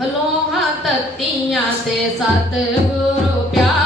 Aloha तत्तिया ते सतगुरु प्यार